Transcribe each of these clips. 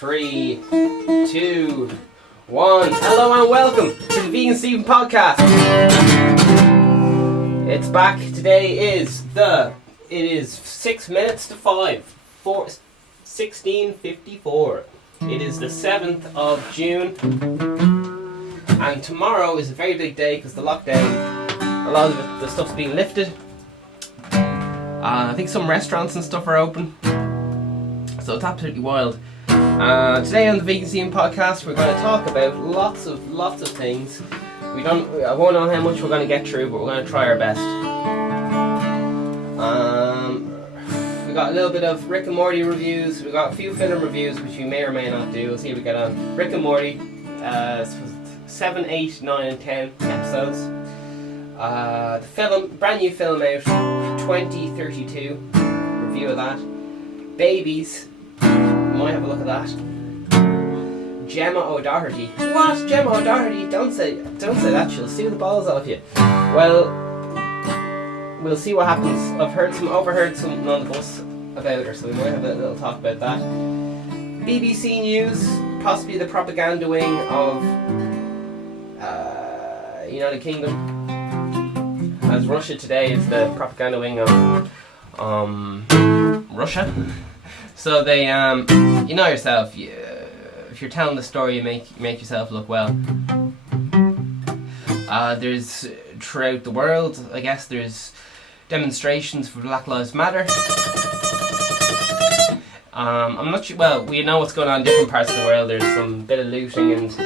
3, 2, 1. Hello and welcome to the Vegan Steven podcast. It's back. Today is it is 6 minutes to 5. 16:54. It is the 7th of June. And tomorrow is a very big day because the lockdown, a lot of the stuff's being lifted. I think some restaurants and stuff are open. So it's absolutely wild. Today on the Vegan Steven podcast, we're going to talk about lots of things. I won't know how much we're going to get through, but we're going to try our best. We got a little bit of Rick and Morty reviews. We got a few film reviews, which we may or may not do. We'll see if we get on. Rick and Morty, 7, 8, 9, and 10 episodes. The film, brand new film out, 2032. Review of that. Babies. Might have a look at that. Gemma O'Doherty. What? Gemma O'Doherty? Don't say that. She'll steal the balls off you. Well, we'll see what happens. I've overheard something on the bus about her, so we might have a little talk about that. BBC News, possibly the propaganda wing of United Kingdom. As Russia today is the propaganda wing of Russia. So they, you know yourself, if you're telling the story, you make yourself look well. There's, throughout the world, I guess, there's demonstrations for Black Lives Matter. I'm not sure, well, we know what's going on in different parts of the world. There's some bit of looting and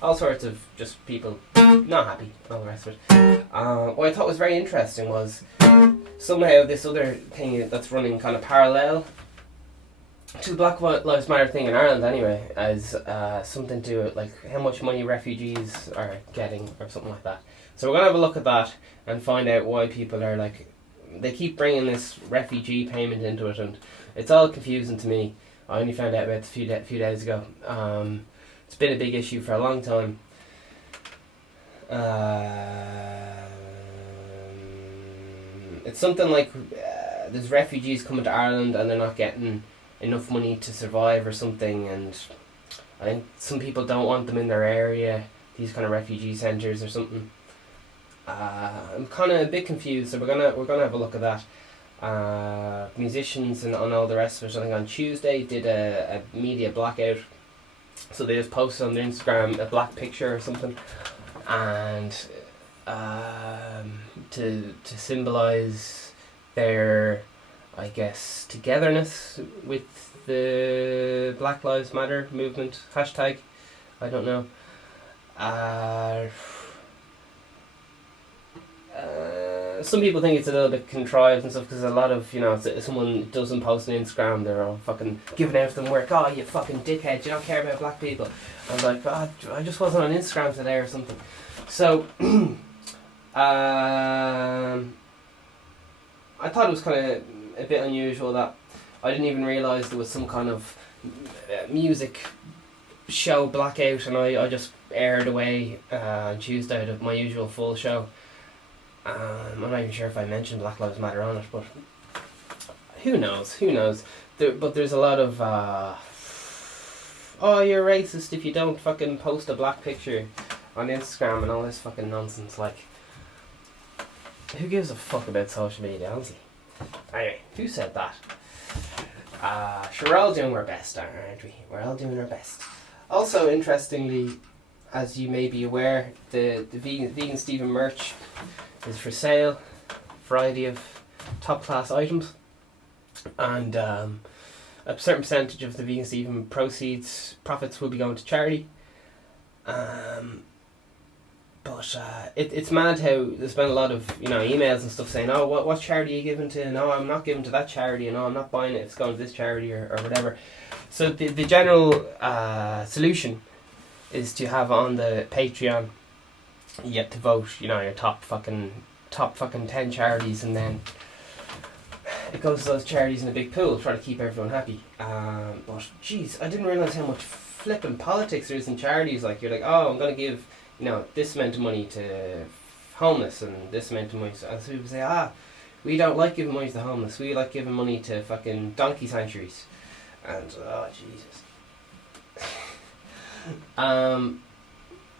all sorts of just people not happy, all the rest of it. What I thought was very interesting was somehow this other thing that's running kind of parallel to the Black Lives Matter thing in Ireland anyway, as something to do with like how much money refugees are getting or something like that. So we're going to have a look at that and find out why people are like, they keep bringing this refugee payment into it, and it's all confusing to me. I only found out about it a few days ago. It's been a big issue for a long time. It's something like there's refugees coming to Ireland and they're not getting enough money to survive or something, and I think some people don't want them in their area, these kind of refugee centres or something. I'm kind of a bit confused, so we're gonna have a look at that. Musicians and all the rest of it, I think on Tuesday did a media blackout, so they just posted on their Instagram a black picture or something, and to symbolise their, I guess, togetherness with the Black Lives Matter movement hashtag. I don't know. Some people think it's a little bit contrived and stuff because a lot of, if someone doesn't post on Instagram, they're all fucking giving out them work. Oh, you fucking dickhead, you don't care about black people. I was like, oh, I just wasn't on Instagram today or something. So, I thought it was kind of a bit unusual that I didn't even realise there was some kind of music show blackout, and I just aired away on Tuesday my usual full show. I'm not even sure if I mentioned Black Lives Matter on it, but who knows? But there's a lot of oh, you're racist if you don't fucking post a black picture on Instagram and all this fucking nonsense. Like, who gives a fuck about social media, honestly? Anyway, who said that? Sure, we're all doing our best, aren't we? We're all doing our best. Also, interestingly, as you may be aware, the Vegan Steven merch is for sale. Variety of top class items, and a certain percentage of the Vegan Steven profits will be going to charity. But it's mad how there's been a lot of emails and stuff saying, oh, what charity are you giving to? No, I'm not giving to that charity. No, I'm not buying it. It's going to this charity or whatever. So the general solution is to have on the Patreon, you get to vote, your top fucking 10 charities, and then it goes to those charities in a big pool, try to keep everyone happy. But jeez, I didn't realise how much flipping politics there is in charities. Like, you're like, oh, I'm going to give this amount of money to homeless and this amount of money. So people say, We don't like giving money to the homeless. We like giving money to fucking donkey sanctuaries. And, oh, Jesus.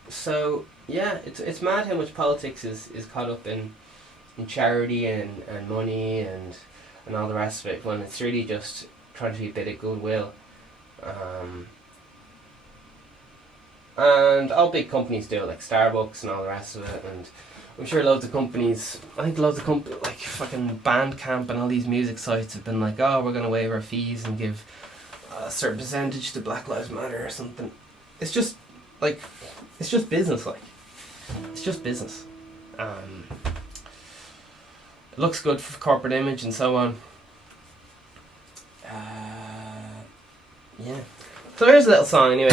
So, yeah, it's mad how much politics is caught up in charity and money and all the rest of it, when it's really just trying to be a bit of goodwill. And all big companies do it, like Starbucks and all the rest of it, and I'm sure loads of companies, like fucking Bandcamp and all these music sites have been like, oh, we're going to waive our fees and give a certain percentage to Black Lives Matter or something. It's just business, like. It's just business. It looks good for corporate image and so on. Yeah. So here's a little song anyway.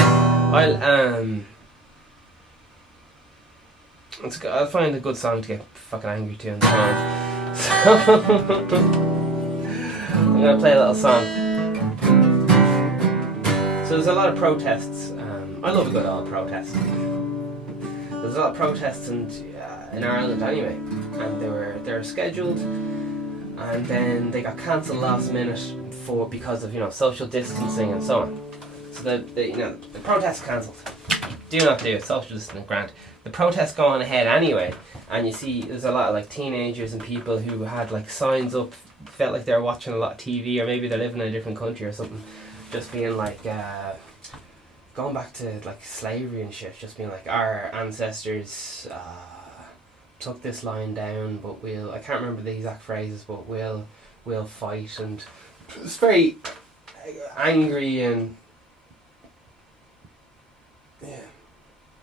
I'll find a good song to get fucking angry to on the phone. So I'm gonna play a little song. So there's a lot of protests. I love a good old protest. There's a lot of protests in Ireland anyway, and they were scheduled, and then they got cancelled last minute because of social distancing and so on. So the protest cancelled. Do not do it. Social distancing grant. The protests go on ahead anyway, and you see there's a lot of like teenagers and people who had like signs up, felt like they were watching a lot of TV, or maybe they're living in a different country or something, just being like going back to like slavery and shit, just being like, our ancestors took this line down, but I can't remember the exact phrases, but we'll fight, and it's very angry and yeah.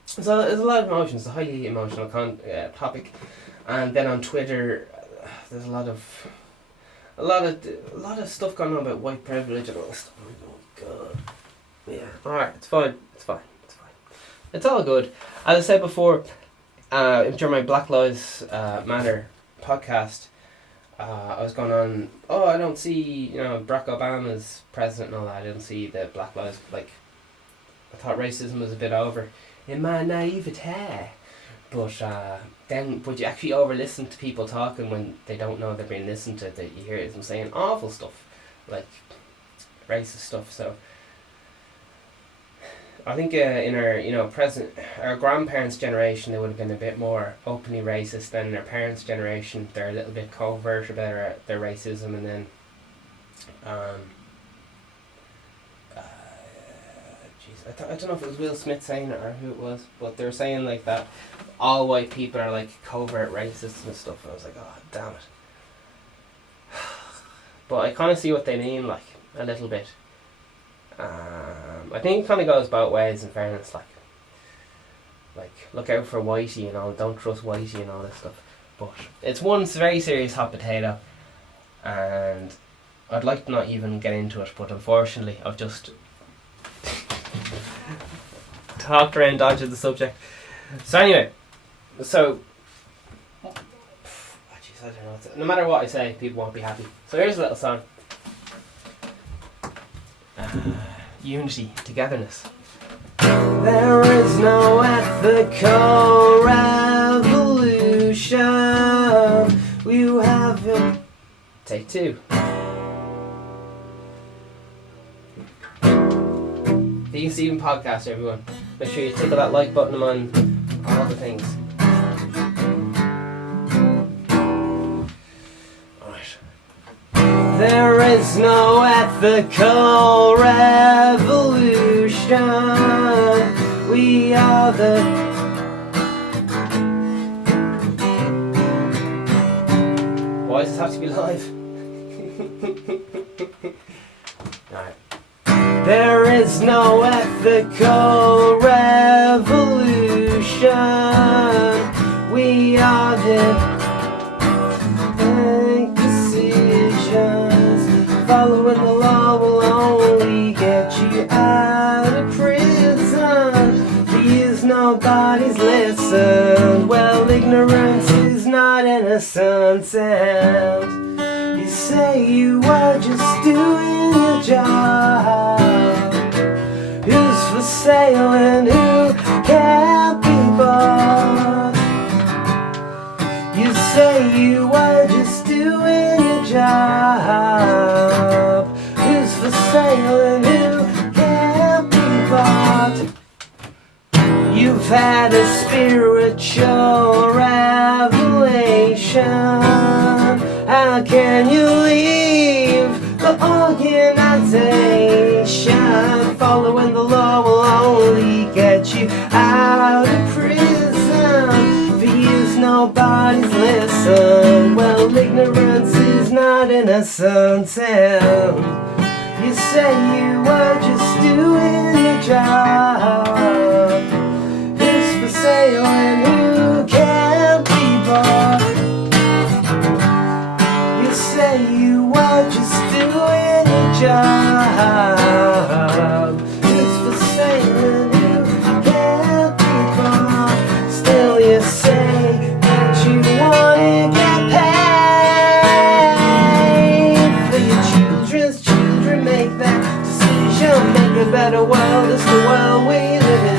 So there's a lot of emotions. It's a highly emotional topic, and then on Twitter, there's a lot of stuff going on about white privilege and all this stuff. Oh god. Yeah. All right. It's fine. It's all good. As I said before, during my Black Lives Matter podcast, I was going on. Oh, I don't see Barack Obama's president and all that. I didn't see the Black Lives. Like, I thought racism was a bit over in my naivete, but you actually over listen to people talking when they don't know they're being listened to. That you hear them saying awful stuff, like racist stuff. So I think in our grandparents' generation, they would have been a bit more openly racist than their parents' generation. They're a little bit covert about their racism, and then I don't know if it was Will Smith saying it or who it was, but they were saying like that all white people are like covert racists and stuff. I was like, oh damn it. But I kind of see what they mean, like a little bit. I think it kind of goes both ways, in fairness, like look out for Whitey and all, don't trust Whitey and all this stuff. But it's one very serious hot potato, and I'd like to not even get into it, but unfortunately I've just talked around, dodged the subject. So anyway, I don't know. No matter what I say, people won't be happy. So here's a little song. Unity, togetherness. There is no ethical revolution. You have it. Take two. Vegansteven podcast, everyone. Make sure you tickle that like button on all the things. There is no ethical revolution. We are the Why does this have to be live? Alright. There is no ethical revolution. We are the following the law will only get you out of prison. These nobodies listen. Well, ignorance is not innocence, and you say you are just doing your job. Who's for sale and who can't be bought? You say you are just doing organization. Following the law will only get you out of prison. For years nobody's listened. Well, ignorance is not innocence. And you say you were just doing your job. Who's for sale and who can't be bought? You say you were just doing your job. Who's for sale and who can't be bought? Still you say that you wanna get paid for your children's children. Make that decision. Make a better world. It's the world we live in.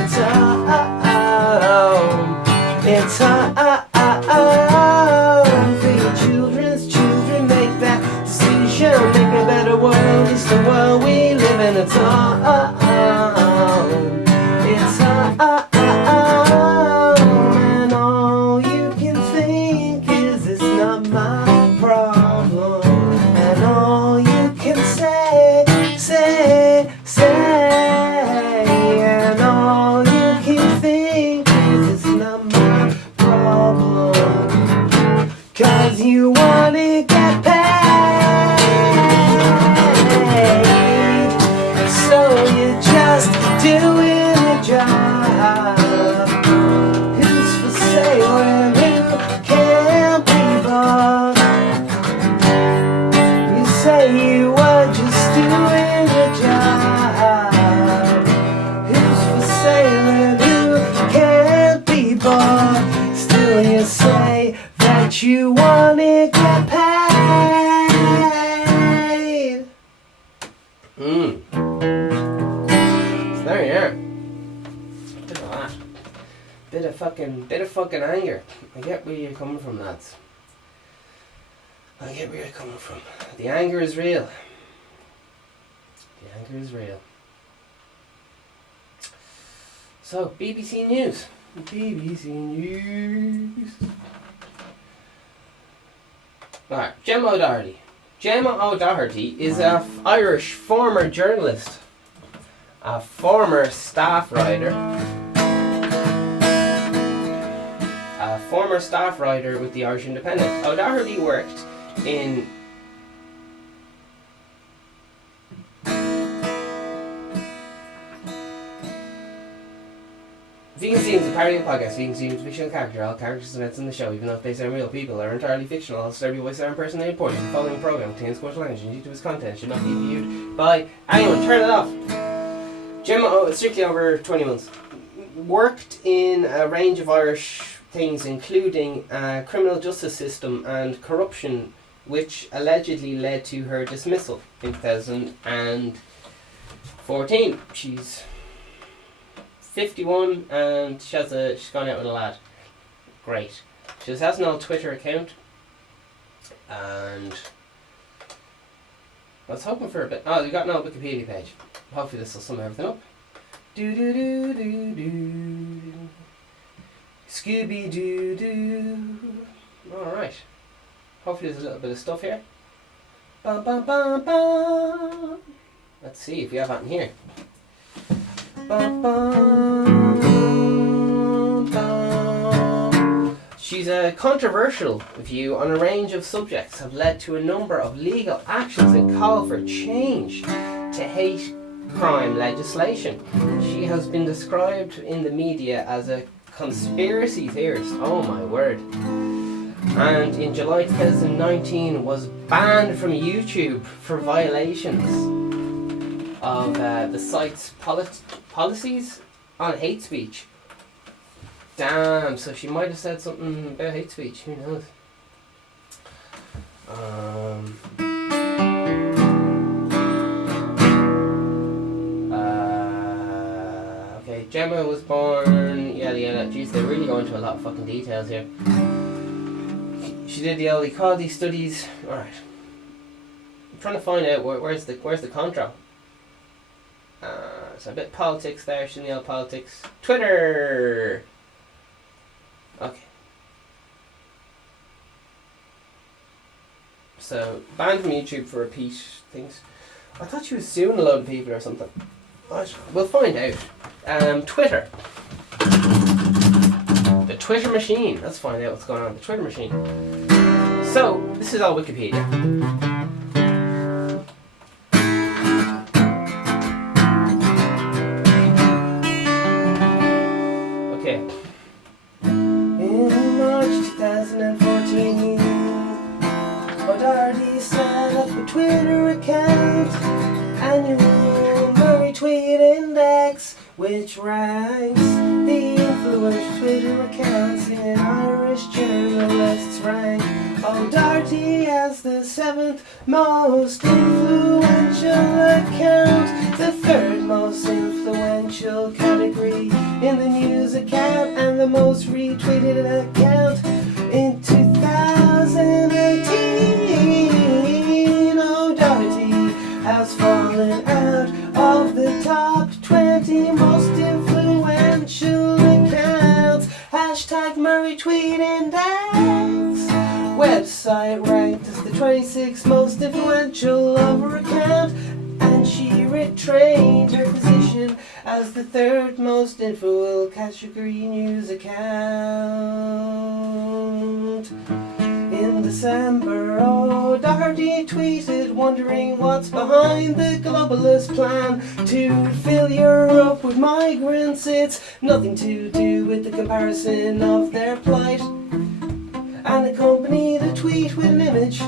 It's home for your children's children. Make that decision. Make a better world. It's the world we live in. It's home. It's home. And all you can think is it's not my problem. And all you can say. And all you can think is it's not my problem. 'Cause you wanna get paid. So you're just doing a job. Who's for sale and who can't be bought? You say you were just doing your job. Who's for sale and who can't be bought? Still you say that you wanna get paid. So there you are. Bit of that. Bit of fucking anger. I get where you're coming from, lads. I get where you're coming from. The anger is real. The anger is real. So, BBC News. BBC News. Alright, Gemma O'Doherty. Gemma O'Doherty is an Irish former journalist, a former staff writer, with the Irish Independent. O'Doherty worked in Vegansteven is a parody of podcast. Vegansteven is a fictional character. All characters and events in the show, even though it's based on real people, are entirely fictional. All celebrity voices are impersonated poorly. The following program contains coarse language and due to its content should not be viewed by anyone. Turn it off. Gemma, strictly over 20 months, worked in a range of Irish things, including criminal justice system and corruption, which allegedly led to her dismissal in 2014. She's 51 and she's gone out with a lad. Great. She has an old Twitter account, and I was hoping for a bit. Oh, you got an old Wikipedia page. Hopefully this will sum everything up. Do do do do do. Scooby doo doo. Alright. Hopefully there's a little bit of stuff here. Bum, bum, bum, bum. Let's see if we have that in here. Bum, bum, bum. She's a controversial view on a range of subjects have led to a number of legal actions and call for change to hate crime legislation. She has been described in the media as a conspiracy theorist. Oh my word. And in July 2019 was banned from YouTube for violations of the site's policies on hate speech. Damn, so she might have said something about hate speech, who knows. Okay, Gemma was born, yada. Jeez, they're really going into a lot of fucking details here. She did the old ecology studies. Alright. I'm trying to find out where's the contra. So a bit of politics there, she's in the old politics. Twitter! Okay. So, banned from YouTube for repeat things. I thought she was suing a load of people or something. Right, we'll find out. Twitter. The Twitter machine. Let's find out what's going on. The Twitter machine. So, this is all Wikipedia. Okay. In March 2014, O'Doherty set up a Twitter account, annual Murray Tweet Index, which ranks the influential Twitter accounts in Irish journalists' rank O'Doherty as the 7th most influential account, the 3rd most influential category in the news account, and the most retweeted account in 2018. O'Doherty has fallen out of the top 20 most influential accounts. Hashtag Murray Tweet Index. Website ranked as the 26th most influential over account, and she retrained her position as the 3rd most influential category news account. In December, O'Doherty tweeted, wondering what's behind the globalist plan to fill Europe with migrants. It's nothing to do with the comparison of their plight, and accompanied a tweet with an image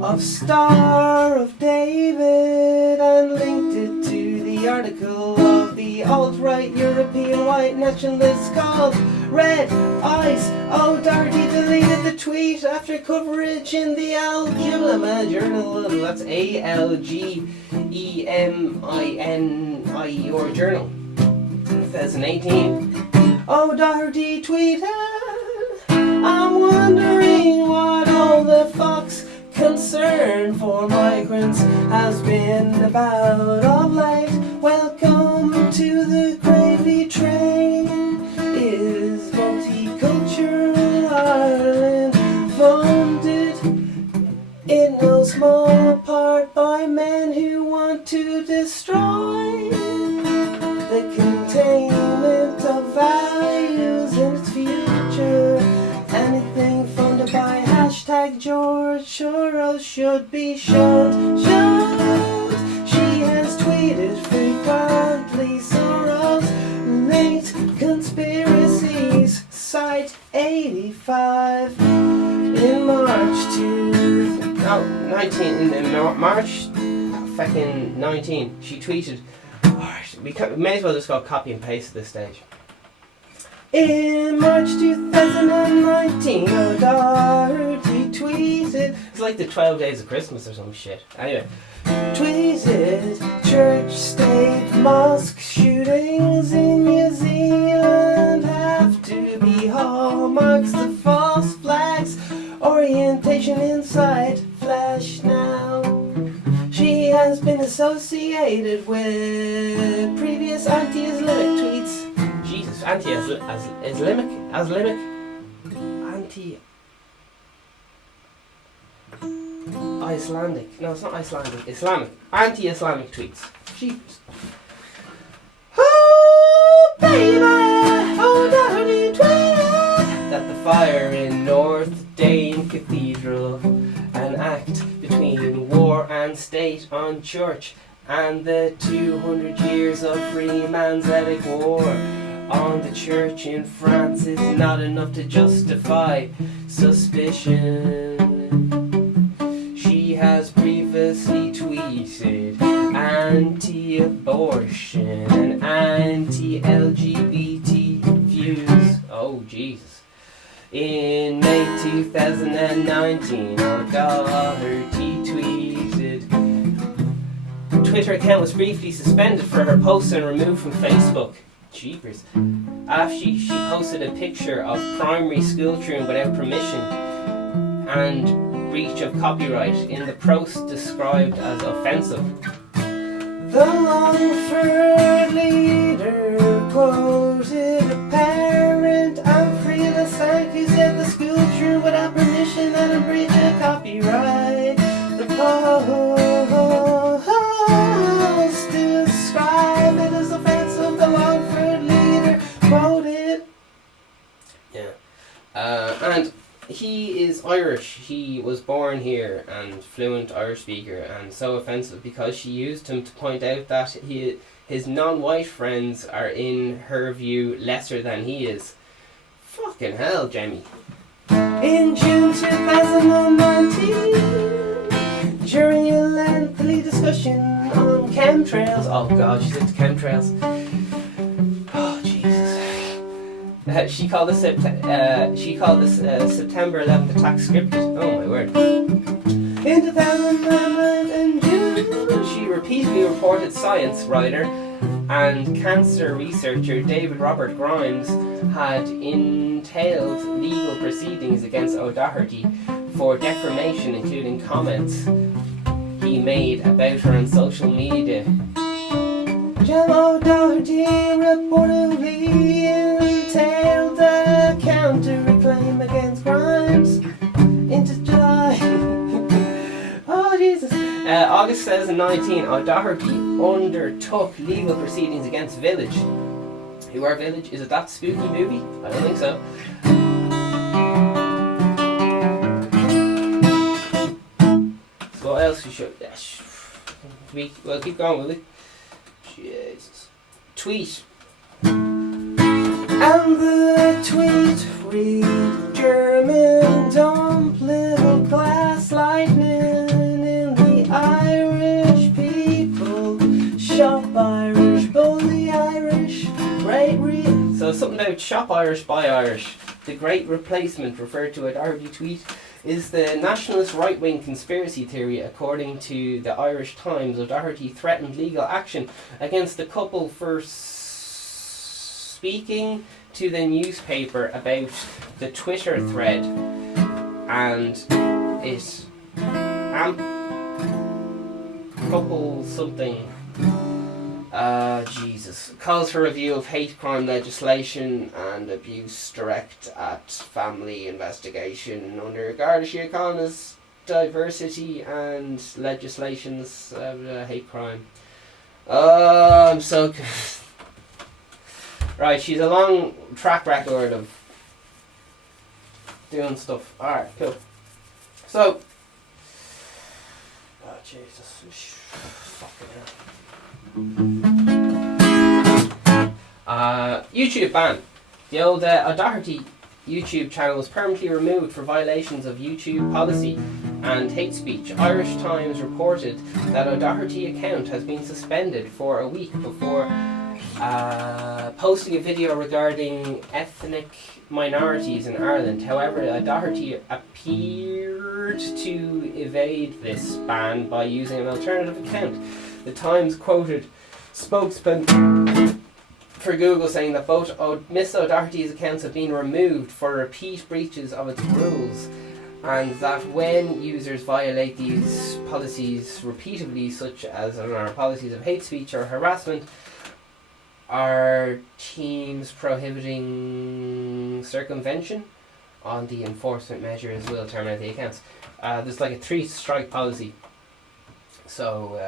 of Star of David and linked it to the article of the alt-right European white nationalists called Red Ice. O'Doherty deleted the tweet after coverage in the Algemini journal. That's ALGEMINI or journal. 2018. O'Doherty tweeted, I'm wondering what all the Fox concern for migrants has been about of late. Welcome to the gravy train. Is multicultural Ireland funded in no small part by men who want to destroy the containment of values in its future? Anything funded by hashtag George Soros should be shut. She has tweeted frequently Soros linked conspiracies. Site 85 in March 19 in March fucking 19. She tweeted. We may as well just go copy and paste at this stage. In March 2019, O'Doherty tweeted, it's like the 12 Days of Christmas or some shit. Anyway, tweeted, church, state, mosque shootings in New Zealand have to be hallmarks, the false flags, orientation inside, flash now. She has been associated with previous anti-Islamic tweets. Jesus, anti-Islamic? Anti-Icelandic. No, it's not Icelandic. Islamic. Anti-Islamic tweets. Jeepers. Oh, baby! O'Doherty tweeted that the fire in North Dane Cathedral, an act between war and state on church, and the 200 years of Freeman's war on the church in France is not enough to justify suspicion. She has previously tweeted anti-abortion and anti-LGBT views. Oh, Jesus. In May 2019, O'Doherty tweeted, Twitter account was briefly suspended for her posts and removed from Facebook. Jeepers. After she posted a picture of primary school children without permission and breach of copyright in the post described as offensive. The Longford leader quoted a parent and freelance who said the school children without permission and a breach of copyright. born here and fluent Irish speaker, and so offensive because she used him to point out that his non-white friends are, in her view, lesser than he is. Fucking hell, Jamie. In June 2019, during a lengthy discussion on chemtrails. Oh god, she's into chemtrails. Oh Jesus. She called this September 11th attack scripted. Oh my word. In 2009 June, she repeatedly reported science writer and cancer researcher David Robert Grimes had entailed legal proceedings against O'Doherty for defamation, including comments he made about her on social media. Gemma O'Doherty reportedly entailed a counter-claim against Grimes into July. Oh Jesus. August 2019, O'Doherty undertook legal proceedings against Village. Who are Village? Is it that spooky movie? I don't think so. So what else we should... We'll keep going, will we? Jesus. Tweet. And the tweet read, German dump little glass lightning in the Irish people. Shop Irish, bully Irish, great So something about shop Irish, buy Irish. The great replacement, referred to a O'Doherty tweet, is the nationalist right-wing conspiracy theory. According to the Irish Times, O'Doherty threatened legal action against the couple for speaking to the newspaper about the Twitter thread, and it couple something. Jesus. Calls for review of hate crime legislation and abuse direct at family investigation under Garda Síochána's diversity and legislation's hate crime. I'm so... Right, she's a long track record of doing stuff. Alright, cool. So... Oh, Jesus. Fucking hell. YouTube ban. The old O'Doherty YouTube channel was permanently removed for violations of YouTube policy and hate speech. Irish Times reported that O'Doherty account has been suspended for a week before posting a video regarding ethnic minorities in Ireland. However, O'Doherty appeared to evade this ban by using an alternative account. The Times quoted spokesman for Google saying that both Miss O'Doherty's accounts have been removed for repeat breaches of its rules, and that when users violate these policies repeatedly, such as our policies of hate speech or harassment, our teams prohibiting circumvention on the enforcement measures will terminate the accounts. There's like a 3-strike policy. So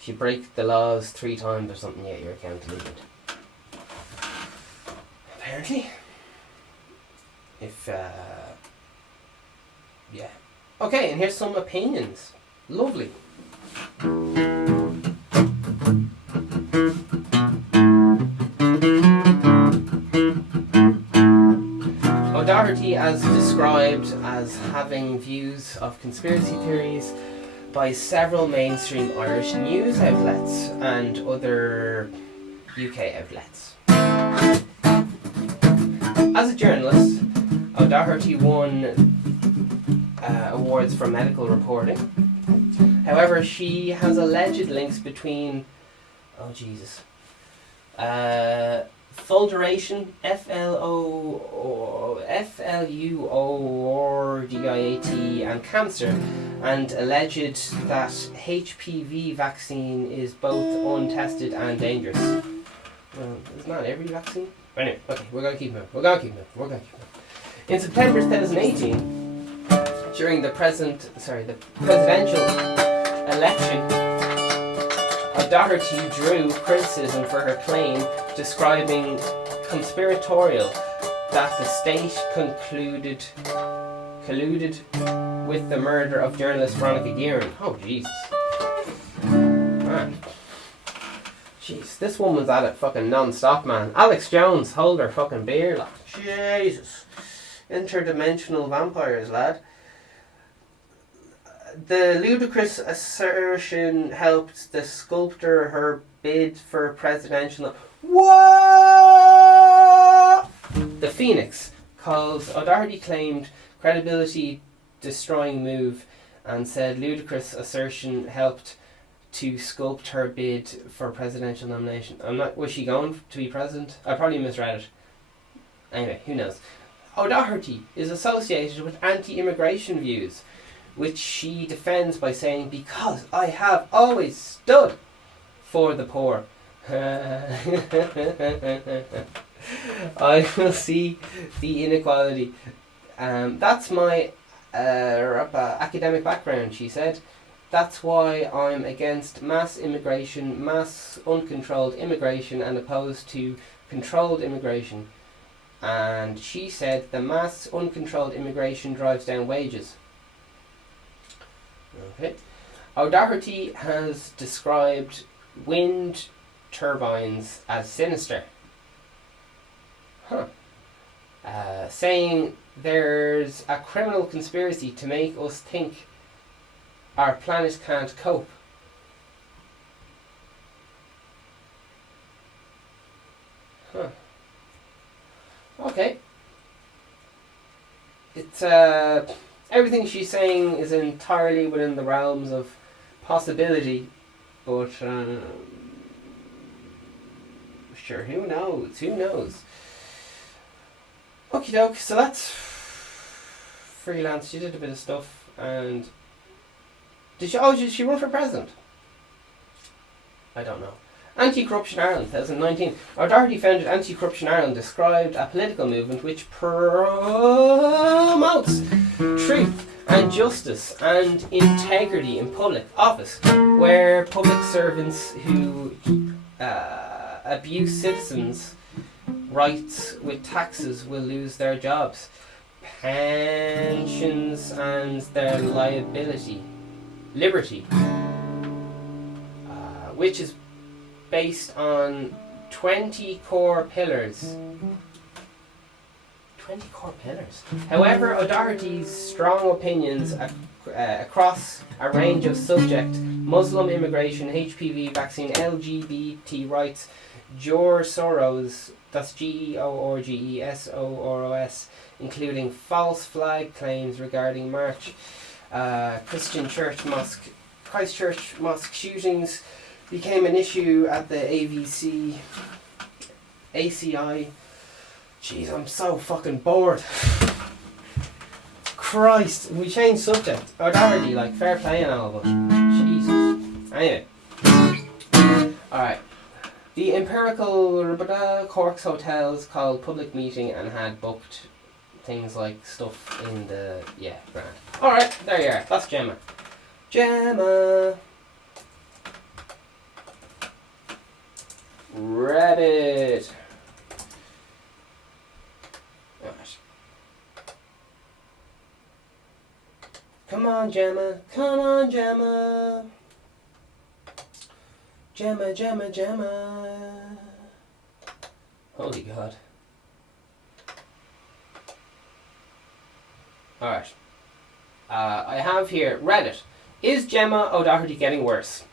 if you break the laws 3 times or something, yeah, your account deleted. Apparently. If yeah. Okay, and here's some opinions. Lovely. O'Doherty, as described as having views of conspiracy theories by several mainstream Irish news outlets and other UK outlets. As a journalist, O'Doherty won awards for medical reporting. However, she has alleged links between, oh Jesus, fulduration, FLUORDIAT, and cancer, and alleged that HPV vaccine is both untested and dangerous. Well, isn't that every vaccine? Anyway, okay, we're going to keep moving. In September 2018, during the presidential election, O'Doherty drew criticism for her claim, describing conspiratorial that the state colluded with the murder of journalist Veronica Guerin. Oh, Jesus. Man. Jeez, this woman's at it fucking non-stop, man. Alex Jones, hold her fucking beer, like. Jesus. Interdimensional vampires, lad. The ludicrous assertion helped the sculptor her bid for presidential... What? The Phoenix calls O'Doherty claimed credibility-destroying move and said ludicrous assertion helped to sculpt her bid for presidential nomination. Was she going to be president? I probably misread it. Anyway, who knows? O'Doherty is associated with anti-immigration views, which she defends by saying, because I have always stood for the poor. I will see the inequality. That's my academic background, she said. That's why I'm against mass immigration, mass uncontrolled immigration, and opposed to controlled immigration. And she said the mass uncontrolled immigration drives down wages. Okay. O'Doherty has described wind turbines as sinister. Saying there's a criminal conspiracy to make us think our planet can't cope. Okay. It's everything she's saying is entirely within the realms of possibility, but sure, who knows? Who knows? Okie doke, so that's freelance. She did a bit of stuff, and did she run for president? I don't know. Anti-Corruption Ireland, 2019. O'Doherty founded Anti-Corruption Ireland, described a political movement which promotes truth and justice and integrity in public office, where public servants who abuse citizens' rights with taxes will lose their jobs, pensions and their liberty, which is based on 20 core pillars. 20 core pillars. However, O'Doherty's strong opinions across a range of subjects, Muslim immigration, HPV vaccine, LGBT rights, George Soros, that's GEORGESOROS, including false flag claims regarding March, Christchurch mosque shootings became an issue at the ACI. Jeez, I'm so fucking bored. Christ, we changed subject. O'Doherty, like, fair play and all, but Jesus. Anyway. Alright. The Empirical Corks hotels called public meeting and had booked things like stuff in the... Yeah, grand. Alright, there you are. That's Gemma. Gemma. Reddit. Right. Come on, Gemma. Come on, Gemma. Gemma, Gemma, Gemma. Holy God. Alright. I have here Reddit. Is Gemma O'Doherty getting worse?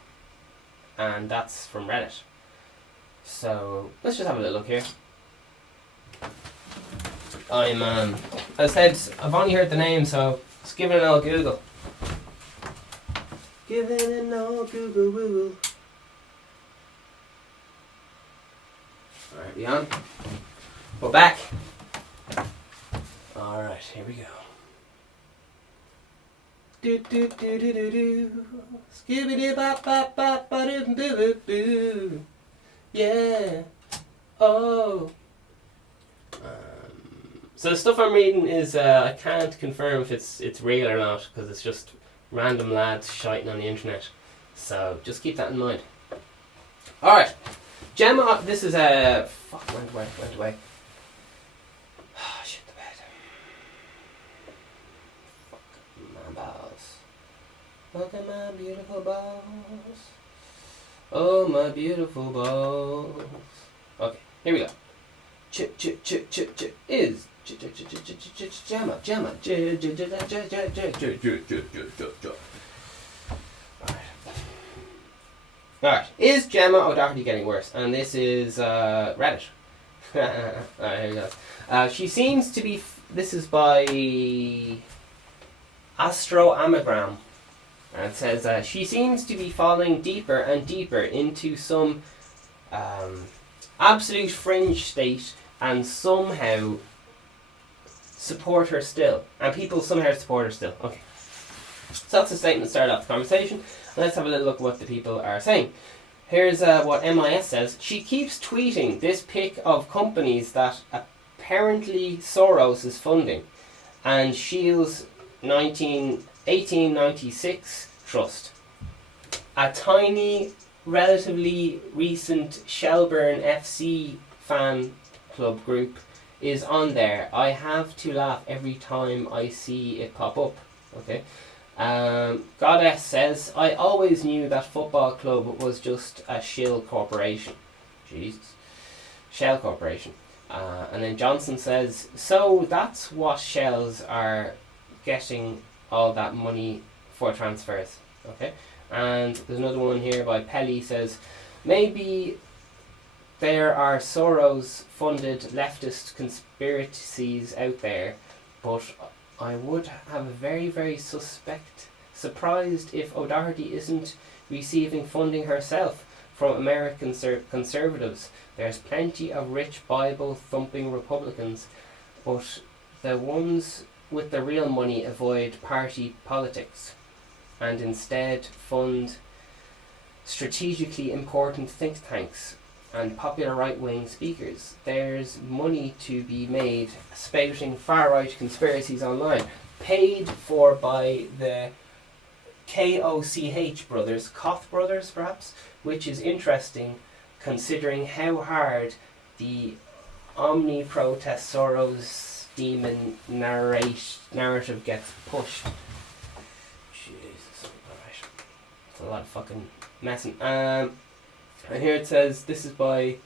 And that's from Reddit. So let's just have a little look here. As I said, I've only heard the name, so let's give it an old Google. Give it an old Google woogle. Alright, we on? We're back. Alright, here we go. Do do do do do do. Skibidi bop bop bop ba doo boo boo boo. Yeah. Oh. So the stuff I'm reading is I can't confirm if it's real or not because it's just random lads shiting on the internet. So just keep that in mind. All right, Gemma. This is a went away. Oh, shit, the bed. Look at my beautiful balls. Oh, my beautiful balls. Okay, here we go. Is Gemma. Alright, is Gemma O'Doherty getting worse? And this is Reddit. Alright, here we go. She seems to be. This is by Astro Amagram. And it says, she seems to be falling deeper and deeper into some absolute fringe state, and somehow support her still. And people somehow support her still. Okay. So that's a statement to start off the conversation. Let's have a little look at what the people are saying. Here's what MIS says. She keeps tweeting this pic of companies that apparently Soros is funding. And Shields 1896 Trust. A tiny, relatively recent Shelburne FC fan club group is on there. I have to laugh every time I see it pop up. Okay. Goddess says, I always knew that football club was just a shill corporation. Jesus. Shell corporation. And then Johnson says, so that's what shells are getting all that money for transfers. Okay. And there's another one here by Pelly says, maybe there are Soros funded leftist conspiracies out there, but I would have a very, very surprised if O'Doherty isn't receiving funding herself from American conservatives. There's plenty of rich Bible-thumping Republicans, but the ones with the real money avoid party politics and instead fund strategically important think tanks and popular right-wing speakers. There's money to be made spouting far-right conspiracies online, paid for by the KOCH brothers, Koch brothers perhaps, which is interesting considering how hard the omni-protest Soros demon narrative gets pushed. Jesus, alright. It's a lot of fucking messing. And here it says, this is by,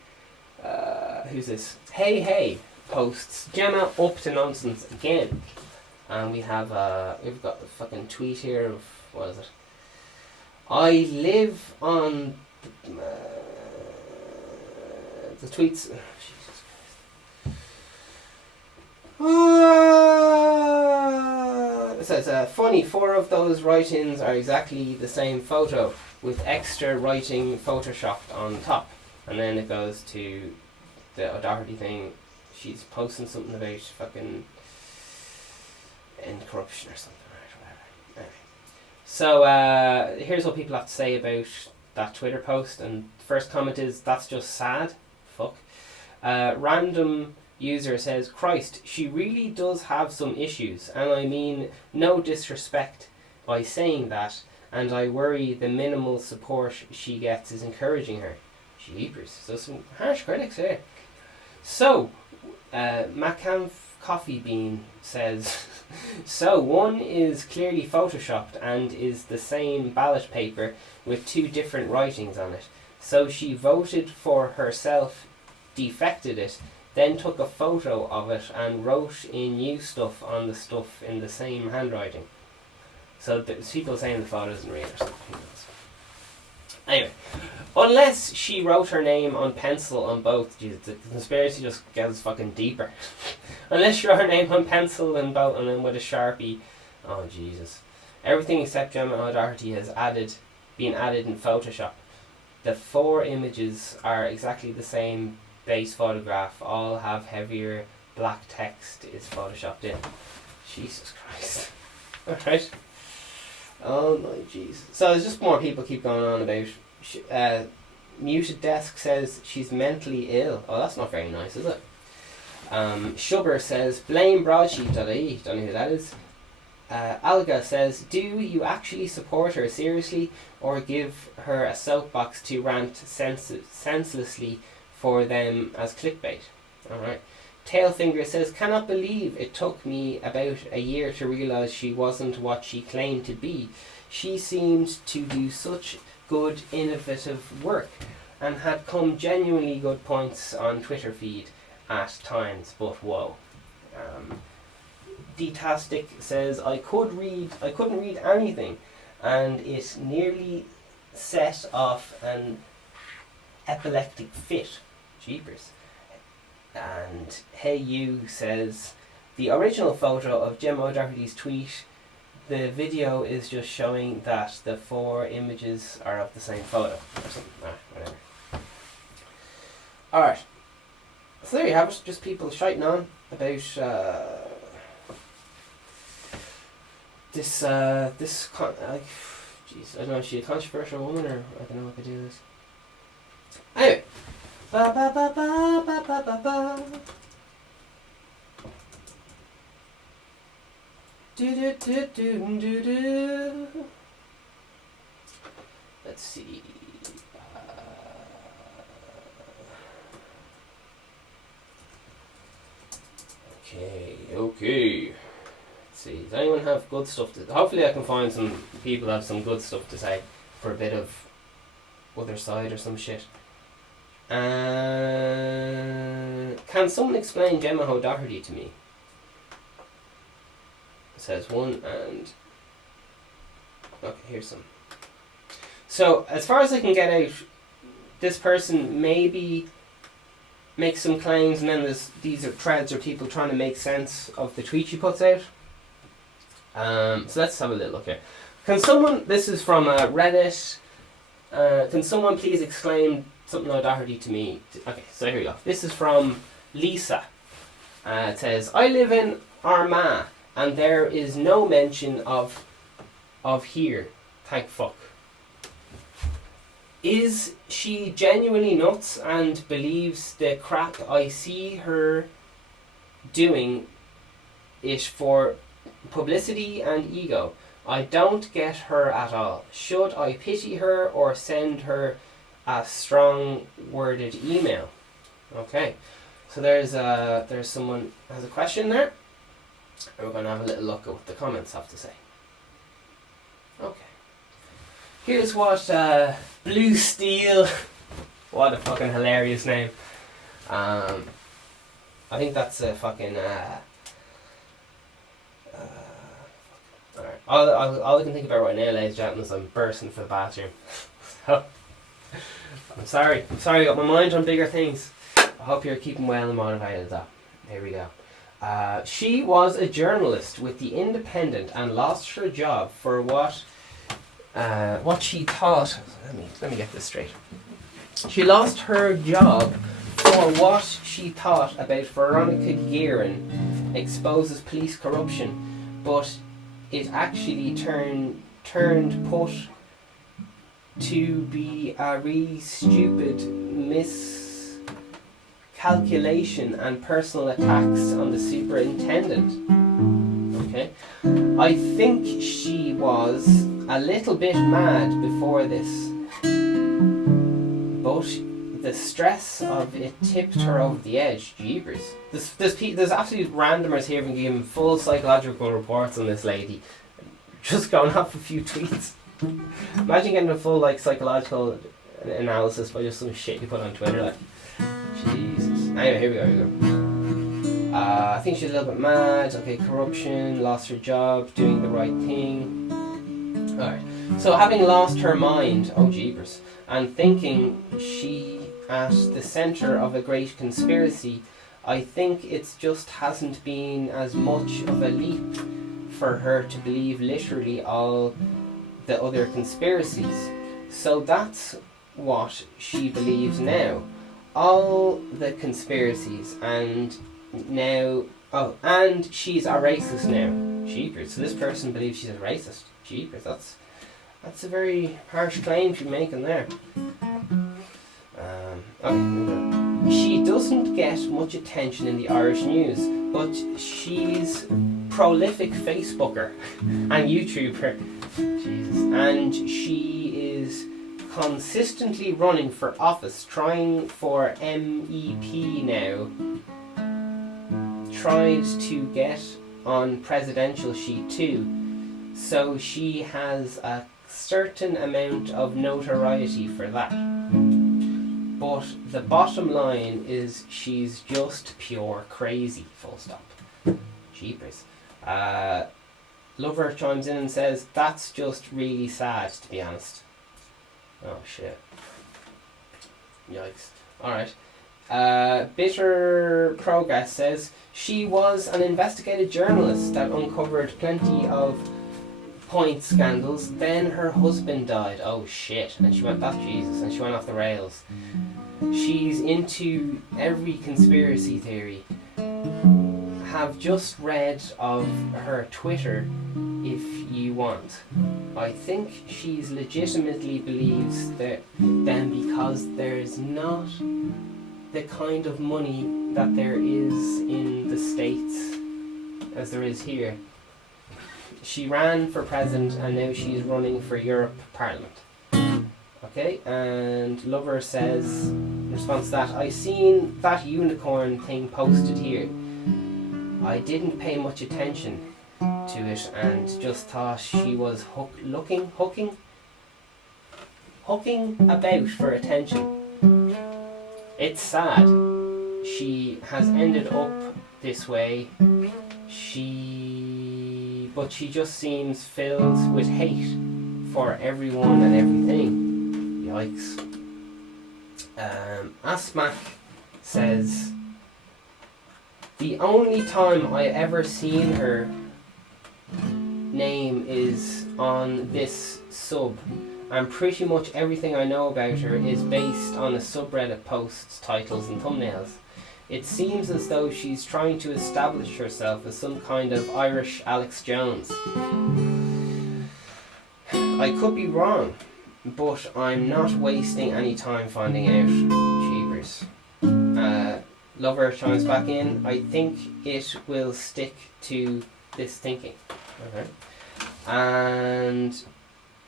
who's this? Hey posts, Gemma up to nonsense again. And we've got a fucking tweet here of, what is it? I live on the tweets. Jesus Christ. It says, funny, 4 of those write-ins are exactly the same photo, with extra writing photoshopped on top. And then it goes to the O'Doherty thing. She's posting something about fucking end corruption or something, right? Whatever. Anyway. So here's what people have to say about that Twitter post. And the first comment is, that's just sad. Fuck. Random user says, Christ, she really does have some issues. And I mean no disrespect by saying that. And I worry the minimal support she gets is encouraging her. Jeepers. So some harsh critics here. So, Macam Coffee Bean says, so one is clearly photoshopped and is the same ballot paper with 2 different writings on it. So she voted for herself, defected it, then took a photo of it and wrote in new stuff on the stuff in the same handwriting. So there's people saying the photo isn't real or something. Who knows? Anyway, unless she wrote her name on pencil on both, Jesus, the conspiracy just gets fucking deeper. Unless she wrote her name on pencil and both, and then with a Sharpie. Oh Jesus! Everything except Gemma O'Doherty has been added in Photoshop. The 4 images are exactly the same base photograph. All have heavier black text is photoshopped in. Jesus Christ! All right. Oh my Jesus. So there's just more people keep going on about Muted Desk says she's mentally ill. Oh, that's not very nice, is it? Shubber says blame broadsheet.ie. Don't know who that is. Alga says, do you actually support her seriously or give her a soapbox to rant senselessly for them as clickbait? Alright. Tailfinger says, cannot believe it took me about a year to realise she wasn't what she claimed to be. She seemed to do such good, innovative work and had come genuinely good points on Twitter feed at times, but whoa. Detastic says, I couldn't read anything, and it nearly set off an epileptic fit. Jeepers. And Hey You says, the original photo of Gemma O'Doherty's tweet, the video is just showing that the 4 images are of the same photo. Or something. Whatever. Alright. So there you have it. Just people shiting on about this jeez, I don't know, is she a controversial woman, or I don't know what to do with this. Anyway. Ba ba ba ba ba ba ba ba. Do do do do do do. Let's see. Okay. Let's see. Does anyone have good stuff to? Hopefully, I can find some people have some good stuff to say for a bit of other side or some shit. Can someone explain Gemma O'Doherty to me? It says one, and okay, here's some. So, as far as I can get out, this person maybe makes some claims, and then these are threads or people trying to make sense of the tweet she puts out. So let's have a little look here. Can someone, this is from Reddit, can someone please explain something O'Doherty to me? Okay, so here we go. This is from Lisa. It says, I live in Armagh, and there is no mention of here. Thank fuck. Is she genuinely nuts and believes the crap I see her doing it for publicity and ego? I don't get her at all. Should I pity her or send her a strong worded email? Okay, so there's someone has a question there. And we're going to have a little look at what the comments have to say. Okay. Here's what Blue Steel, what a fucking hilarious name. I think that's a fucking alright. All I can think about right now, ladies and gentlemen, is I'm bursting for the bathroom. So, I'm sorry I got my mind on bigger things. I hope you're keeping well and motivated though. Here we go. She was a journalist with The Independent and lost her job for what she thought. Let me get this straight. She lost her job for what she thought about Veronica Guerin exposes police corruption, but it actually turned put to be a really stupid miscalculation and personal attacks on the superintendent. Okay, I think she was a little bit mad before this, but the stress of it tipped her over the edge. Jeepers. There's absolute randomers here and giving full psychological reports on this lady. Just going off a few tweets. Imagine getting a full psychological analysis by just some shit you put on Twitter. Jesus. Anyway, here we go. I think she's a little bit mad. Okay, corruption, lost her job, doing the right thing. Alright. So having lost her mind, oh jeepers, and thinking she at the centre of a great conspiracy, I think it just hasn't been as much of a leap for her to believe literally all the other conspiracies. So that's what she believes now. All the conspiracies, and now, and she's a racist now. Jeepers. So this person believes she's a racist. Jeepers, that's a very harsh claim she's making there. Okay. She doesn't get much attention in the Irish news, but she's prolific Facebooker and YouTuber. Jesus. And she is consistently running for office, trying for MEP now. Tried to get on presidential sheet too. so she has a certain amount of notoriety for that. But the bottom line is she's just pure crazy, full stop. Jeepers. Lover chimes in and says, that's just really sad, to be honest. Oh shit. Yikes. Alright. Bitter Progress says, she was an investigative journalist that uncovered plenty of point scandals. Then her husband died. Oh shit. And she went, that's Jesus. And she went off the rails. She's into every conspiracy theory. Have just read of her Twitter if you want. I think she's legitimately believes that them because there's not the kind of money that there is in the States as there is here. She ran for president and now she's running for Europe Parliament. Okay, and Lover says, in response to that, I seen that unicorn thing posted here. I didn't pay much attention to it and just thought she was hooking about for attention. It's sad. She has ended up this way. But she just seems filled with hate for everyone and everything. Yikes. Asmak says, the only time I ever seen her name is on this sub, and pretty much everything I know about her is based on a subreddit post's titles and thumbnails. It seems as though she's trying to establish herself as some kind of Irish Alex Jones. I could be wrong, but I'm not wasting any time finding out. Jeepers. Lover chimes back in. I think it will stick to this thinking. Okay. And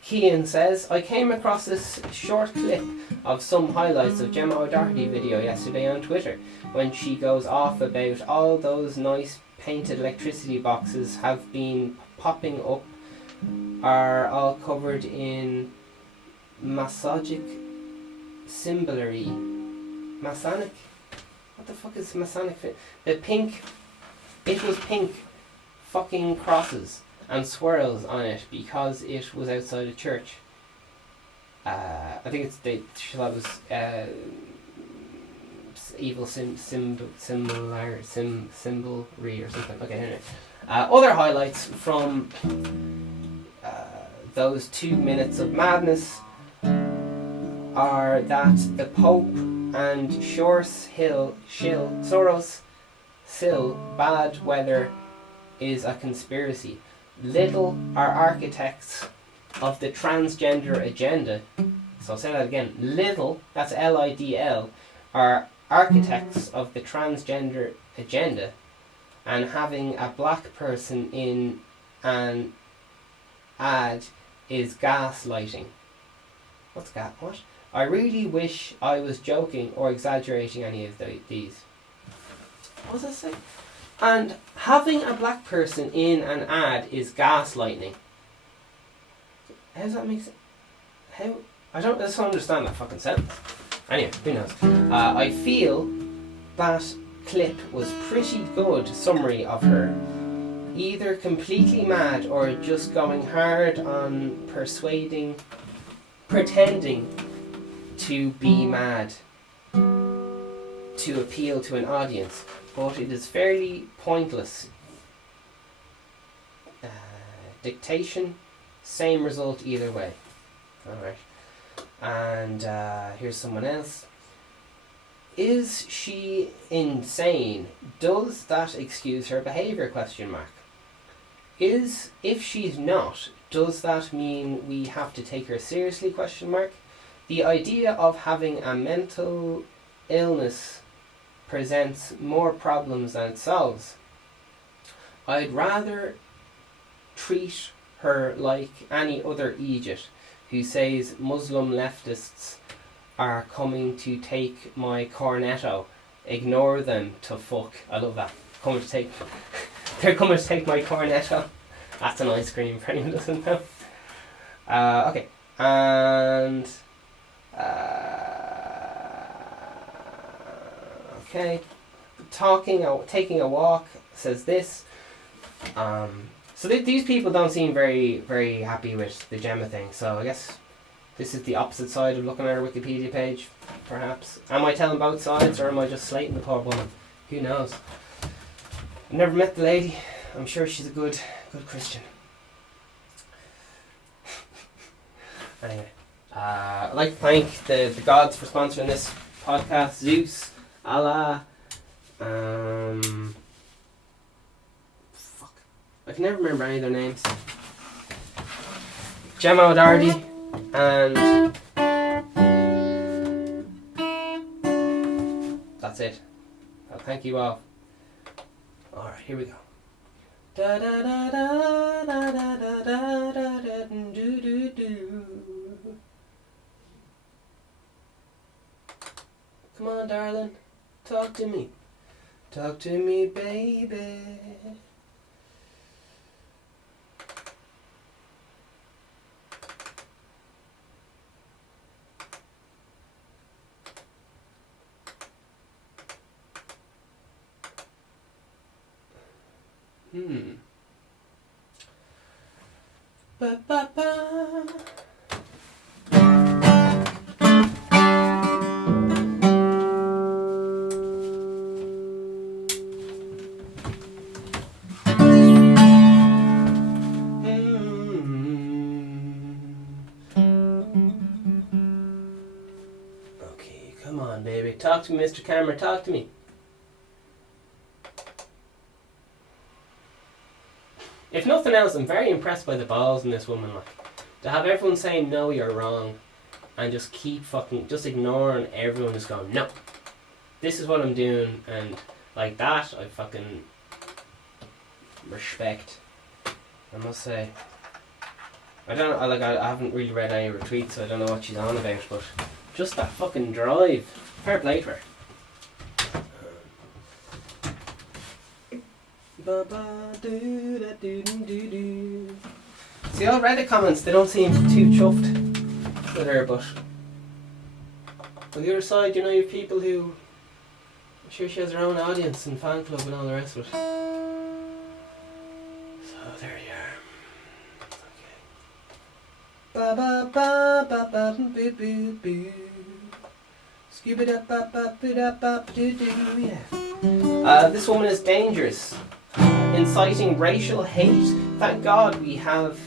Kean says, I came across this short clip of some highlights of Gemma O'Doherty video yesterday on Twitter when she goes off about all those nice painted electricity boxes have been popping up are all covered in Masonic symbolery. Masonic? What the fuck is Masonic? The pink, it was pink fucking crosses and swirls on it because it was outside a church. I think it's that was evil symbolry or something. Okay, anyway. Other highlights from those 2 minutes of madness are that the Pope and Soros Sill bad weather is a conspiracy. Little are architects of the transgender agenda. So I'll say that again. Little, that's Lidl, are architects of the transgender agenda, and having a black person in an ad is gaslighting. What's gas? What? I really wish I was joking or exaggerating any of these. What does that say? And having a black person in an ad is gaslighting. How does that make sense? How? I just don't understand that fucking sentence. Anyway, who knows? I feel that clip was pretty good summary of her. Either completely mad or just going hard on pretending to be mad to appeal to an audience. But it is fairly pointless. Dictation, same result either way. Alright. And here's someone else. Is she insane? Does that excuse her behaviour? If she's not, does that mean we have to take her seriously? The idea of having a mental illness presents more problems than it solves. I'd rather treat her like any other idiot who says Muslim leftists are coming to take my cornetto. Ignore them to fuck. I love that. They're coming to take my cornetto. That's an ice cream for anyone who doesn't know. Okay, and okay, taking a walk says this. So these people don't seem very, very happy with the Gemma thing. So I guess this is the opposite side of looking at her Wikipedia page, perhaps. Am I telling both sides, or am I just slating the poor woman? Who knows? I've never met the lady. I'm sure she's a good Christian. Anyway, I'd like to thank the gods for sponsoring this podcast. Zeus, Allah, I can never remember any of their names. Gemma O'Doherty, and that's it. I'll thank you all. Alright, here we go. Da da da da da da da da da da do do do. Come on, darling, talk to me. Talk to me, baby. Ba ba ba. Okay, come on, baby. Talk to me, Mr. Camera. Talk to me. If nothing else, I'm very impressed by the balls in this woman. Like, to have everyone saying no, you're wrong, and just keep just ignoring everyone, just going, no, this is what I'm doing, and like that, I fucking respect. I must say. I haven't really read any of her tweets, so I don't know what she's on about, but just that fucking drive. Fair play to her. See, all Reddit comments, they don't seem too chuffed with her, but on the other side, you know, you have people who, I'm sure she has her own audience and fan club and all the rest of it. So there you are. Okay. Ba ba ba ba ba boo boo boo. Scuba da ba ba boo da ba doo doo, yeah. This woman is dangerous. Inciting racial hate. Thank God we have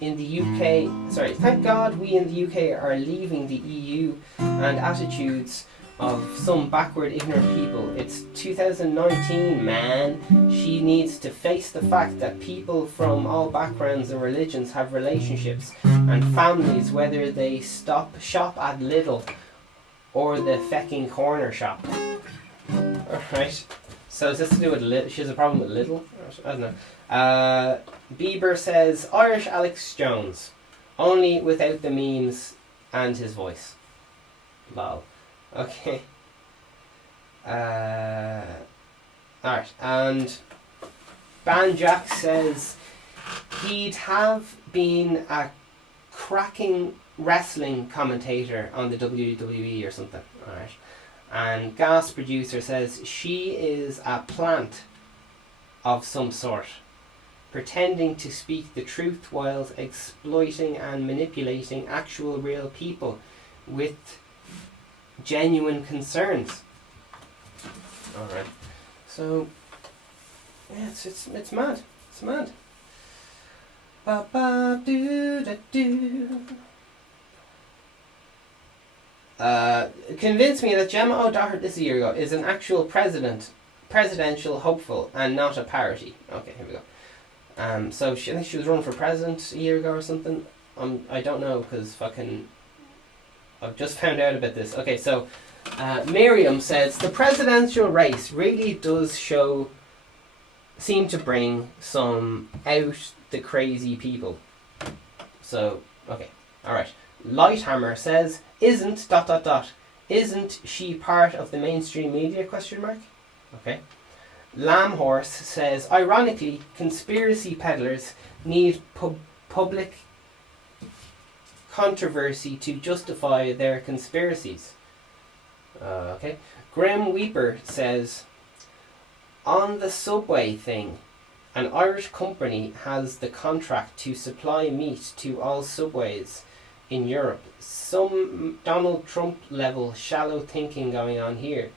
in the UK. Thank God we in the UK are leaving the EU and attitudes of some backward, ignorant people. It's 2019, man. She needs to face the fact that people from all backgrounds and religions have relationships and families, whether they shop at Lidl or the fecking corner shop. Alright. So is this to do with Lidl? She has a problem with Lidl? I don't know. Bieber says, Irish Alex Jones. Only without the memes and his voice. Lol. Okay. Alright. And Banjack says he'd have been a cracking wrestling commentator on the WWE or something. Alright. And Gas Producer says she is a plant of some sort, pretending to speak the truth while exploiting and manipulating actual real people with genuine concerns. Alright. So yeah, it's mad. It's mad. Ba ba do da do. Convinced me that Gemma O'Doherty this a year ago is an actual presidential hopeful and not a parody. Okay, here we go. So I think she was running for president a year ago or something. I don't know because I've just found out about this. Okay, so Miriam says the presidential race really does seem to bring some out the crazy people. So okay, all right. Lighthammer says isn't ... Isn't she part of the mainstream media ? Okay. Lambhorse says, ironically, conspiracy peddlers need public controversy to justify their conspiracies. Okay. Grim Weeper says, on the subway thing, an Irish company has the contract to supply meat to all subways in Europe. Some Donald Trump level shallow thinking going on here,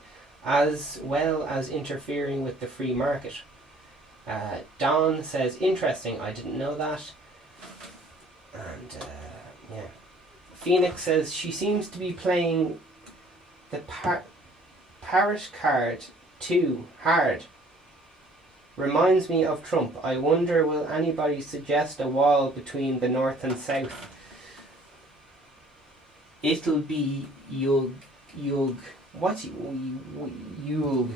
as well as interfering with the free market. Don says, interesting, I didn't know that. And yeah. Phoenix says, she seems to be playing the parrot card too hard. Reminds me of Trump. I wonder, will anybody suggest a wall between the north and south? It'll be Yug. What's Yug?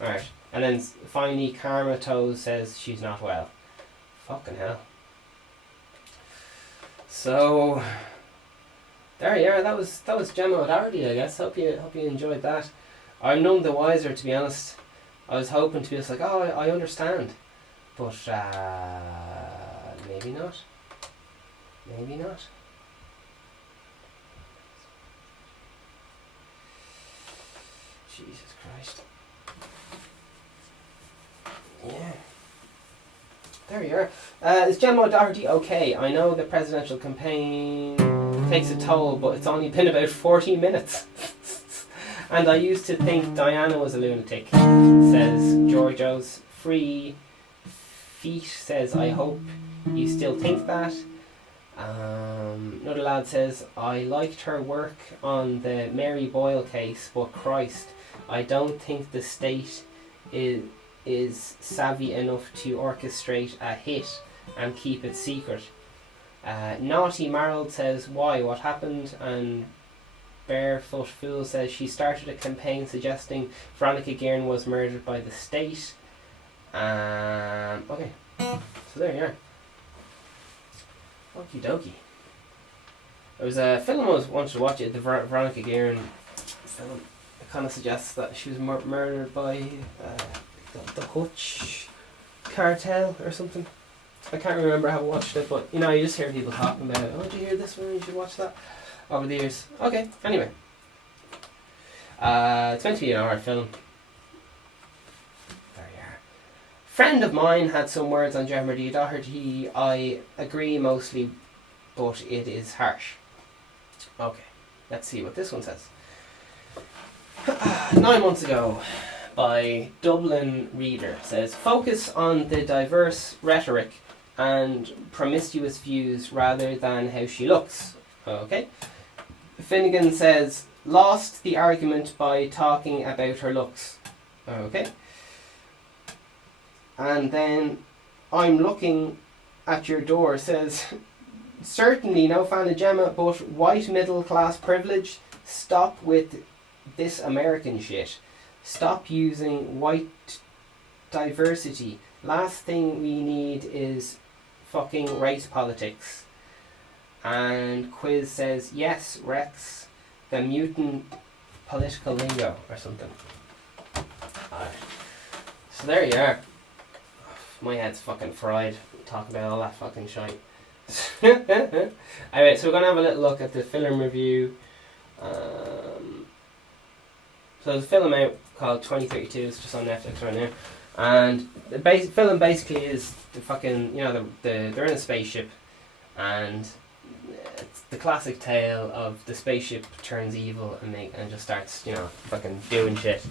Alright. And then finally Karma Toes says she's not well. Fucking hell. So there you are. That was Gemma O'Doherty, I guess. Hope you enjoyed that. I'm none the wiser, to be honest. I was hoping to be just like, oh, I understand, but maybe not. Maybe not. Jesus Christ. Yeah. There you are. Is Gemma O'Doherty okay? I know the presidential campaign takes a toll, but it's only been about 40 minutes. And I used to think Diana was a lunatic, says Giorgio's. Free Feet says, I hope you still think that. Another lad says, I liked her work on the Mary Boyle case, but Christ, I don't think the state is savvy enough to orchestrate a hit and keep it secret. Naughty Marald says, why, what happened? And Barefoot Fool says, she started a campaign suggesting Veronica Guerin was murdered by the state. Okay, so there you are. Okie dokie. There was a film I wanted to watch, the Veronica Guerin film. It kind of suggests that she was murdered by the Hutch cartel or something. I can't remember how I watched it, but you know, you just hear people talking about, oh, did you hear this one? You should watch that. Over the years. Okay, anyway. It's meant to be an hour film. There you are. Friend of mine had some words on Gemma O'Doherty. I agree mostly, but it is harsh. Okay, let's see what this one says. 9 months ago, by Dublin Reader, says, focus on the diverse rhetoric and promiscuous views rather than how she looks. Okay. Finnegan says, lost the argument by talking about her looks. Okay. And then, I'm looking at your door says, certainly no fan of Gemma, but white middle class privilege, stop with this American shit. Stop using white diversity. Last thing we need is fucking race politics. And Quiz says, yes, Rex, the mutant political lingo, or something. Alright. So there you are. My head's fucking fried talking about all that fucking shite. Anyway, so we're going to have a little look at the film review. So the film out called 2032, it's just on Netflix right now. And the film basically is the fucking, you know, they're in a spaceship, and it's the classic tale of the spaceship turns evil and just starts, you know, fucking doing shit.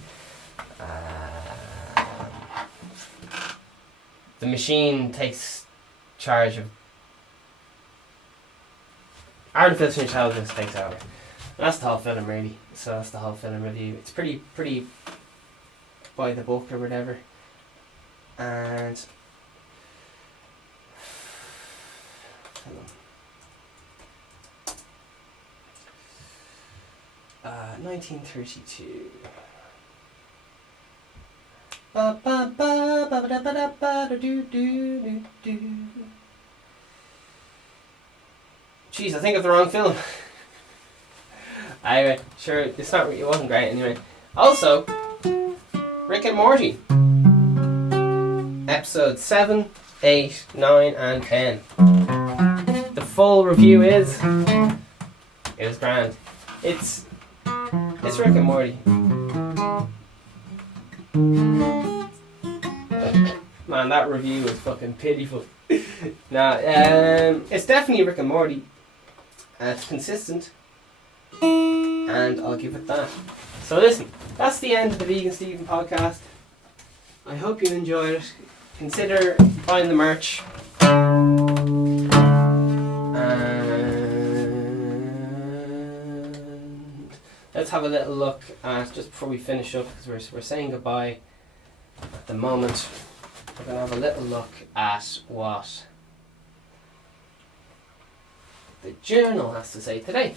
The machine takes charge of artificial intelligence takes over. And that's the whole film really. So that's the whole film review. It's pretty by the book or whatever. And film. 1932. Ba ba ba ba ba ba ba do do do do. Jeez, I think of the wrong film. Anyway, sure, it wasn't great anyway. Also, Rick and Morty. Episode 7, 8, 9 and 10. The full review is... It was grand. It's Rick and Morty. Man, that review was fucking pitiful. Nah, it's definitely Rick and Morty. It's consistent. And I'll give it that. So listen, that's the end of the Vegan Steven podcast. I hope you enjoyed it. Consider buying the merch. And let's have a little look at, just before we finish up, because we're saying goodbye at the moment. We're going to have a little look at what the journal has to say today.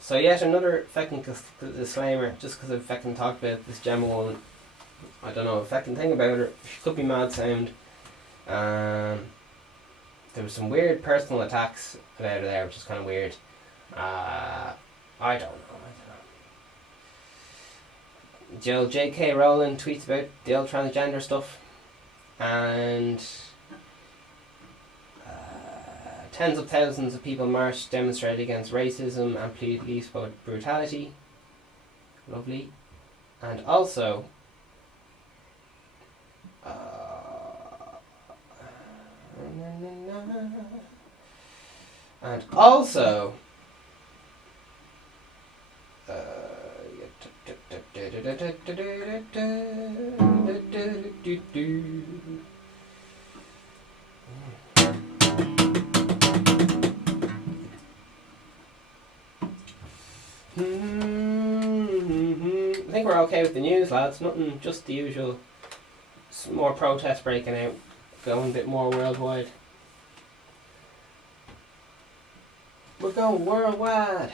So yet another fucking disclaimer, just because I've fucking talked about this Gemma woman. I don't know a fucking thing about her. She could be mad sound. There was some weird personal attacks about her there, which is kind of weird. I don't know. Jill J.K. Rowling tweets about the old transgender stuff, and tens of thousands of people marched, demonstrated against racism and pleaded police brutality. Lovely. And also I think we're okay with the news, lads. Nothing, just the usual. Some more protests breaking out, going a bit more worldwide. We're going worldwide.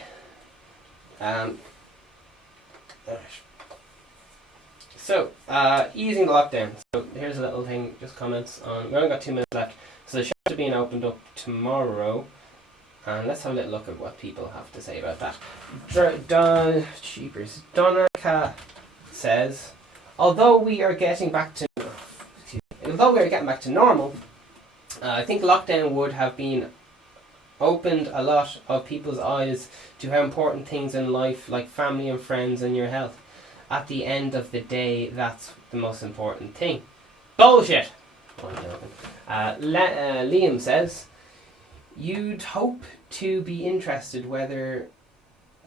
So, easing the lockdown. So here's a little thing, just comments on. We only got 2 minutes left. So the shops are being opened up tomorrow. And let's have a little look at what people have to say about that. Donica says, although we are getting back to normal, I think lockdown would have been opened a lot of people's eyes to how important things in life, like family and friends and your health. At the end of the day, that's the most important thing. Bullshit! Liam says, you'd hope to be interested whether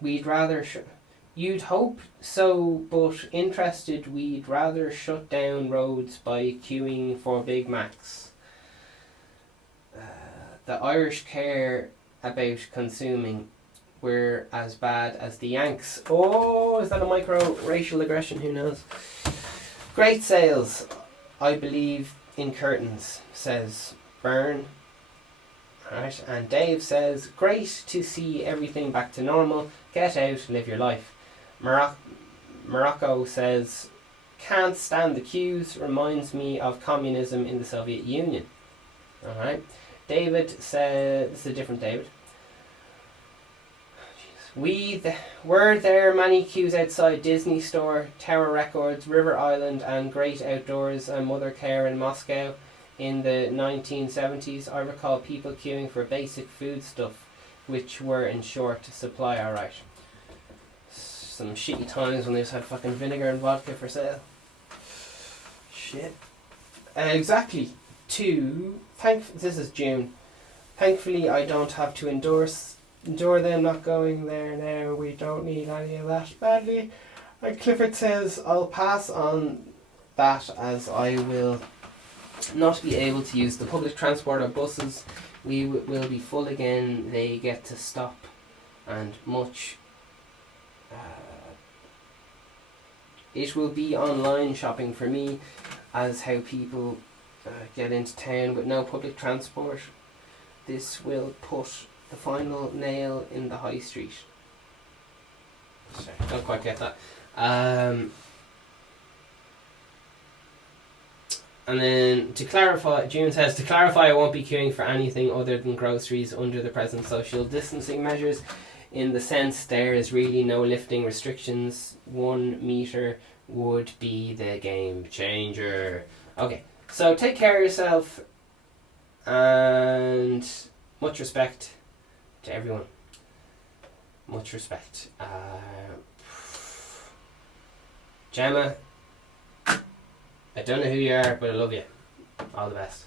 we'd rather... You'd hope so, but interested we'd rather shut down roads by queuing for Big Macs. The Irish care about consuming. We're as bad as the Yanks. Oh, is that a micro-racial aggression? Who knows? Great sales. I believe in curtains, says Byrne. Alright, and Dave says, great to see everything back to normal. Get out, live your life. Morocco says, can't stand the queues. Reminds me of communism in the Soviet Union. Alright. David says, this is a different David. Were there many queues outside Disney Store, Tower Records, River Island and Great Outdoors and Mother Care in Moscow in the 1970s? I recall people queuing for basic food stuff which were in short supply. Alright. Some shitty times when they just had fucking vinegar and vodka for sale. Shit. Exactly. This is June. Thankfully I don't have to endure them not going there now. We don't need any of that badly. And Clifford says, I'll pass on that as I will not be able to use the public transport or buses. We will be full again. They get to stop and much. It will be online shopping for me, as how people get into town with no public transport. This will put the final nail in the high street. Sorry, don't quite get that. And then to clarify, June says, to clarify, I won't be queuing for anything other than groceries under the present social distancing measures, in the sense there is really no lifting restrictions. 1 metre would be the game changer. Okay, so take care of yourself, and much respect to everyone. Much respect. Gemma, I don't know who you are, but I love you. All the best.